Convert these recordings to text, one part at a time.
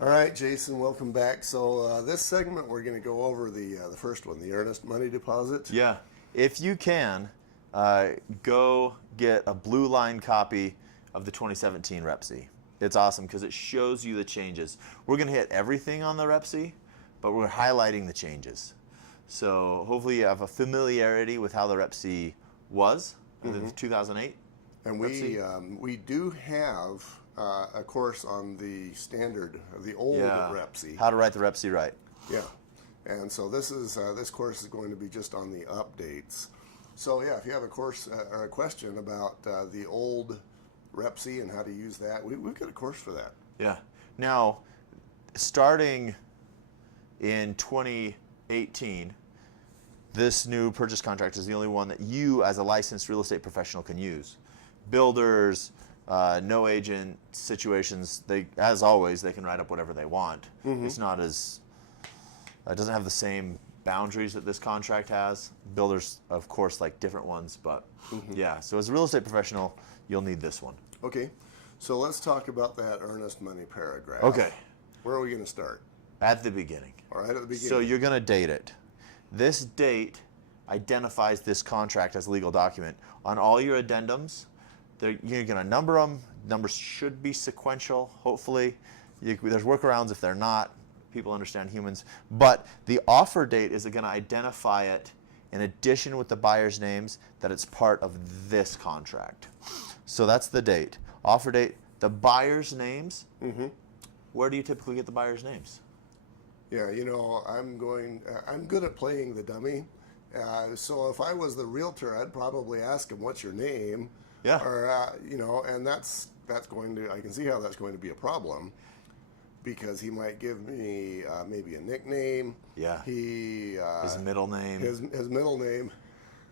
All right, Jason, welcome back. So this segment, we're going to go over the first one, the earnest money deposit. Yeah, if you can, go get a blue line copy of the 2017 repc. It's awesome because it shows you the changes. We're going to hit everything on the repc, but we're highlighting the changes. So hopefully you have a familiarity with how the repc was in the 2008. And we do have a course on the standard, the old repc. How to write the repc right. Yeah, and so this course is going to be just on the updates. So yeah, if you have a course or a question about the old repc and how to use that, we've got a course for that. Yeah. Now, starting in 2018, this new purchase contract is the only one that you, as a licensed real estate professional, can use. Builders, no agent situations, as always, they can write up whatever they want. It's not as, it doesn't have the same boundaries that this contract has. Builders, of course, like different ones, but yeah. So as a real estate professional, you'll need this one. Okay, so let's talk about that earnest money paragraph. Okay. Where are we going to start? At the beginning. All right, at the beginning. So you're going to date it. This date identifies this contract as a legal document. On all your addendums, you're going to number them. Numbers should be sequential, hopefully. There's workarounds if they're not. People understand humans. But the offer date is going to identify it in addition with the buyer's names that it's part of this contract. So that's the date. Offer date, the buyer's names. Where do you typically get the buyer's names? Yeah, you know, I'm good at playing the dummy. So if I was the realtor, I'd probably ask him, "What's your name?" Yeah. Or you know, and that's going to, I can see how that's going to be a problem, because he might give me maybe a nickname. Yeah. His middle name. His middle name.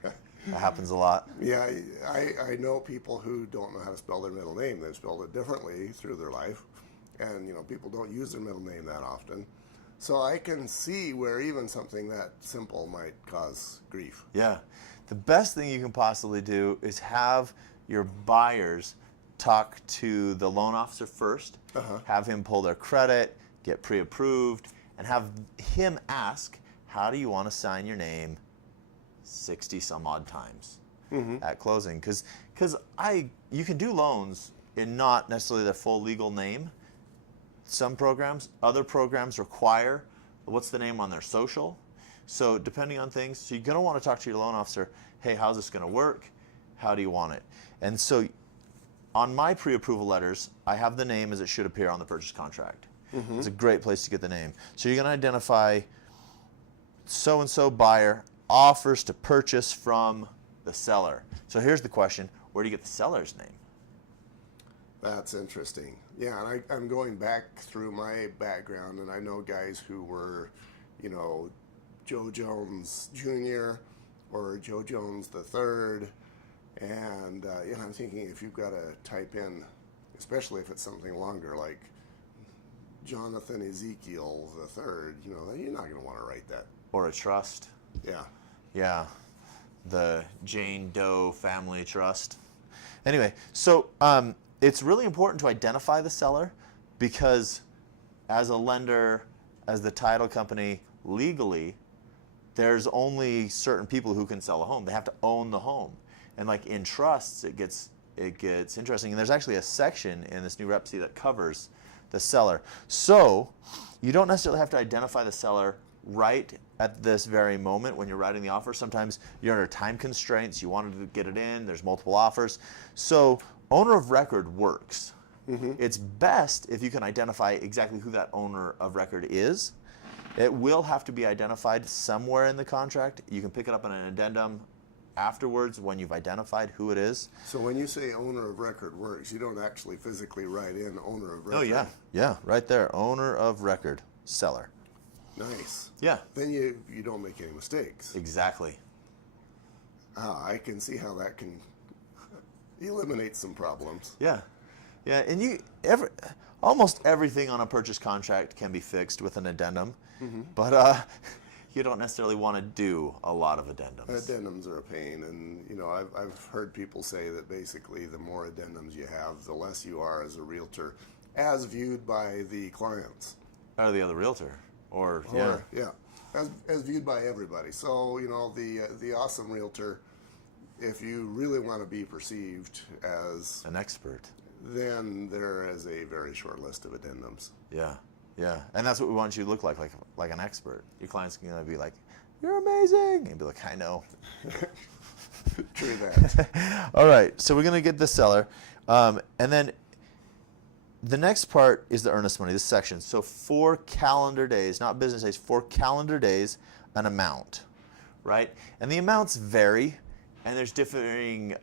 That happens a lot. Yeah, I know people who don't know how to spell their middle name. They've spelled it differently through their life, and you know, people don't use their middle name that often. So I can see where even something that simple might cause grief. Yeah. The best thing you can possibly do is have your buyers talk to the loan officer first, have him pull their credit, get pre-approved, and have him ask, how do you want to sign your name 60 some odd times at closing? Because you can do loans in not necessarily their full legal name. Some programs, other programs require what's the name on their social. So depending on things, so you're going to want to talk to your loan officer, hey, how's this going to work? How do you want it? And so on my pre-approval letters, I have the name as it should appear on the purchase contract. It's a great place to get the name. So you're going to identify so-and-so buyer offers to purchase from the seller. So here's the question, where do you get the seller's name? That's interesting. Yeah, and I'm going back through my background, and I know guys who were, you know, Joe Jones Jr. or Joe Jones III, and you know, I'm thinking if you've got to type in, especially if it's something longer like Jonathan Ezekiel III, you know, you're not going to want to write that. Or a trust. Yeah. Yeah, the Jane Doe Family Trust. Anyway, so it's really important to identify the seller, because as a lender, as the title company, legally, there's only certain people who can sell a home. They have to own the home. And like in trusts, it gets interesting. And there's actually a section in this new repc that covers the seller. So you don't necessarily have to identify the seller right at this very moment when you're writing the offer. Sometimes you're under time constraints. You wanted to get it in. There's multiple offers. So owner of record works. It's best if you can identify exactly who that owner of record is. It will have to be identified somewhere in the contract. You can pick it up in an addendum afterwards when you've identified who it is. So when you say owner of record works, you don't actually physically write in owner of record. Oh yeah, yeah, right there, owner of record, seller. Nice. Yeah. Then you don't make any mistakes. Exactly. I can see how that can eliminate some problems. Yeah, yeah, and almost everything on a purchase contract can be fixed with an addendum, but you don't necessarily want to do a lot of addendums. Addendums are a pain, and you know, I've heard people say that basically the more addendums you have, the less you are as a realtor as viewed by the clients. Or the other realtor. Or As viewed by everybody. So, the awesome realtor, if you really want to be perceived as an expert, then there is a very short list of addendums. Yeah. And that's what we want you to look like an expert. Your client's going to be like, "You're amazing." And be like, "I know." True that. All right. So we're going to get the seller. And then the next part is the earnest money, this section. So 4 calendar days, not business days, 4 calendar days, an amount, right? And the amounts vary, and there's differing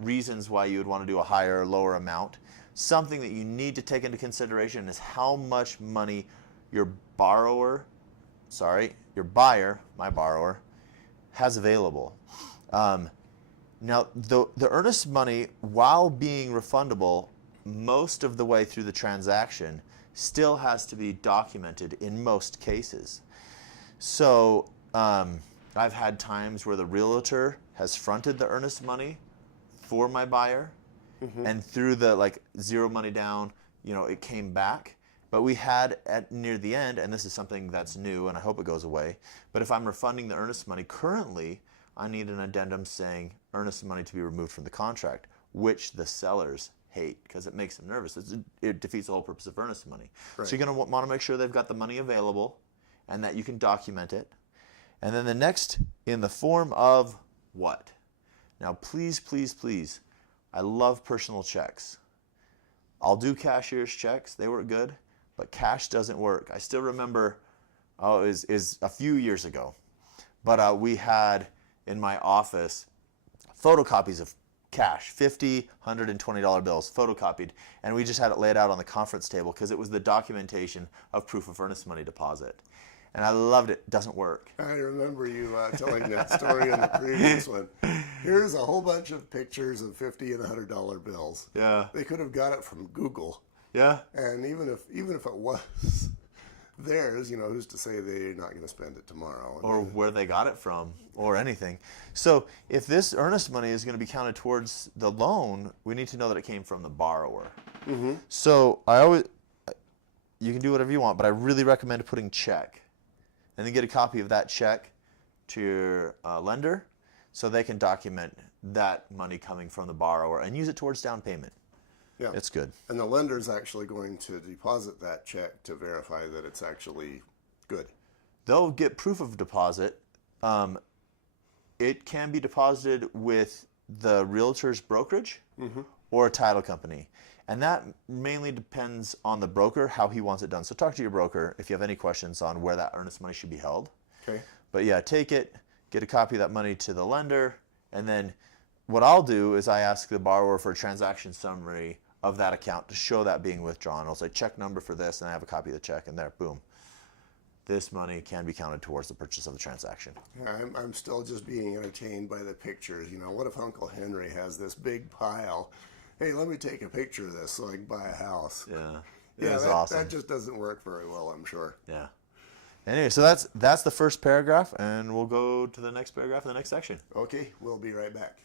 reasons why you would want to do a higher or lower amount. Something that you need to take into consideration is how much money your buyer, my borrower, has available. Now, the earnest money, while being refundable most of the way through the transaction, still has to be documented in most cases. So I've had times where the realtor has fronted the earnest money for my buyer, and through the zero money down, it came back. But we had near the end, and this is something that's new, and I hope it goes away, but if I'm refunding the earnest money currently, I need an addendum saying earnest money to be removed from the contract, which the sellers hate because it makes them nervous. It defeats the whole purpose of earnest money. Right. So you're going to want to make sure they've got the money available and that you can document it. And then the next, in the form of what? Now, please, please, please, I love personal checks. I'll do cashier's checks. They work good, but cash doesn't work. I still remember, it was a few years ago, but we had in my office photocopies of cash, $50, $100, and $20 bills, photocopied, and we just had it laid out on the conference table because it was the documentation of proof of earnest money deposit. And I loved it. It doesn't work. I remember you telling that story in the previous one. Here's a whole bunch of pictures of $50 and $100 bills. Yeah. They could have got it from Google. Yeah. And even if it was theirs, who's to say they're not going to spend it tomorrow? Or where they got it from, or anything. So if this earnest money is going to be counted towards the loan, we need to know that it came from the borrower. So you can do whatever you want, but I really recommend putting check. And then get a copy of that check to your lender so they can document that money coming from the borrower and use it towards down payment. Yeah. It's good. And the lender's actually going to deposit that check to verify that it's actually good. They'll get proof of deposit. It can be deposited with the realtor's brokerage or a title company. And that mainly depends on the broker, how he wants it done. So talk to your broker if you have any questions on where that earnest money should be held. Okay. But yeah, take it, get a copy of that money to the lender, and then what I'll do is I ask the borrower for a transaction summary of that account to show that being withdrawn. I'll say check number for this, and I have a copy of the check, and there, boom. This money can be counted towards the purchase of the transaction. Yeah, I'm still just being entertained by the pictures. What if Uncle Henry has this big pile? Hey, let me take a picture of this so I can buy a house. Yeah, awesome. That just doesn't work very well, I'm sure. Yeah. Anyway, so that's the first paragraph, and we'll go to the next paragraph in the next section. Okay, we'll be right back.